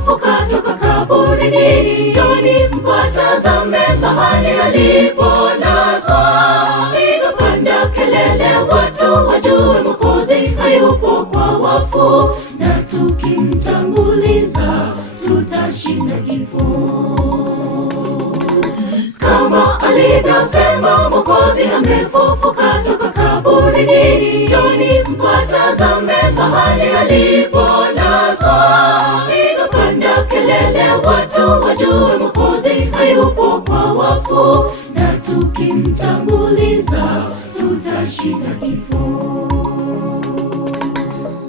amefufuka toka kaburini. Njooni mkatazame mahali alipolazwa. Piga panda kelele, watu wajue Mwokozi hayupo kwa wafu, na tukimtanguliza tutashinda kifo. Kama alivyosema Mwokozi amefufuka toka kaburini. Njooni mkatazame mahali alipolazwa. Piga panda kelele, watu wajue Mwokozi hayupo kwa wafu, na tukimtanguliza tutashinda kifo.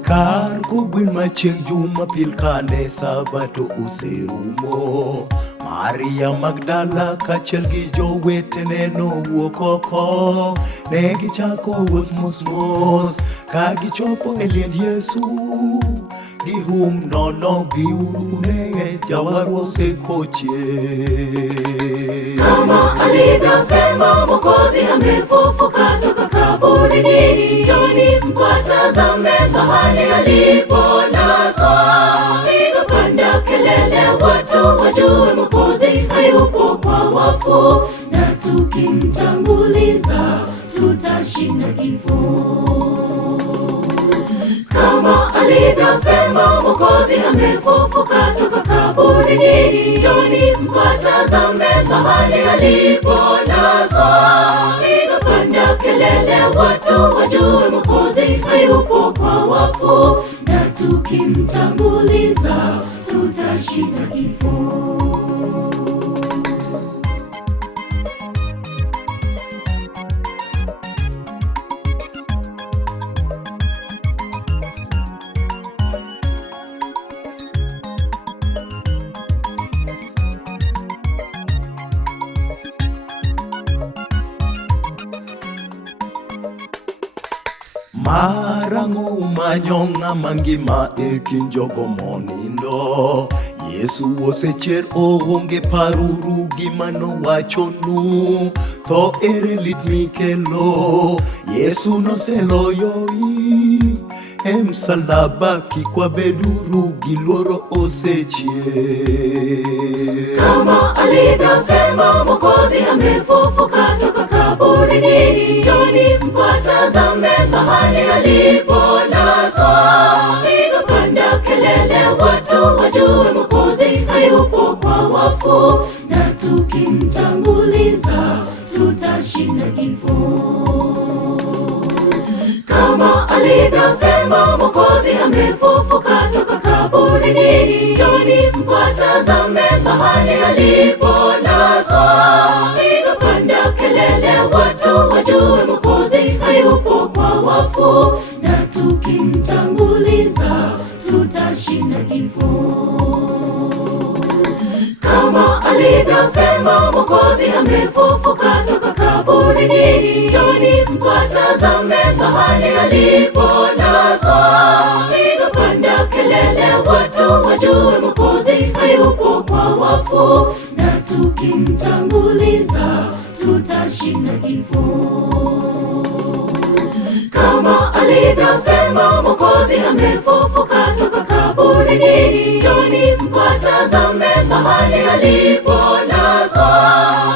Kar kogwen machieng' Jumapil kane Sabato oserumo, Maria Magdala kaachiel gi jowetene nowuok oko. Ne gichako wuoth mos mos ka gichopo e liend Yesu. Gihum nono, biuru ne Jawarwa osekochie. Kama alivyosema Mwokozi amefufuka toka kaburini. Njooni mkatazame mahali alipolazwa. Piga panda kelele, watu wajue Mwokozi hayupo kwa wafu, na tukimtanguliza tutashinda kifo. Kama alivyosema Mwokozi amefufuka toka kaburini. Njooni mkatazame mahali alipolazwa. Piga panda kelele, watu wajue Mwokozi hayupo kwa wafu, na tukimtanguliza tutashinda kifo. Marang'o manyo ng'ama ngima e kind jogo monindo. Yesu osechier, oonge paruru gima nowachonu. Tho ere lit mikelo, Yesu noseloyoi. E msalaba kik wabeduru gi luoro, osechier. Kama alivyosema Mwokozi amefufuka toka kaburini. Njooni mkatazame mahali alipolazwa. Piga panda kelele, watu wajue Mwokozi hayupo kwa wafu, na tukimtanguliza tutashinda kifo. Kama alivyosema Mwokozi amefufuka toka kaburini. Njooni mkatazame mahali alipolazwa. Piga panda kelele, watu wajue Mwokozi hayupo kwa wafu, na tukimtanguliza tutashinda kifo. Kama alivyosema Mwokozi amefufuka toka kaburini. Njooni mkatazame mahali alipolazwa. Piga panda kelele, watu wajue Mwokozi hayupo kwa wafu, na tukimtanguliza tutashinda kifo. Kama alivyosema Mwokozi amefufuka toka kaburini. Njooni mkatazame mahali alipolazwa.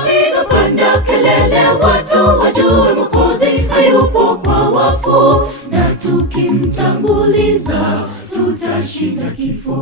Piga panda kelele, watu wajue Mwokozi hayupo kwa wafu, na tukimtanguliza tutashinda kifo.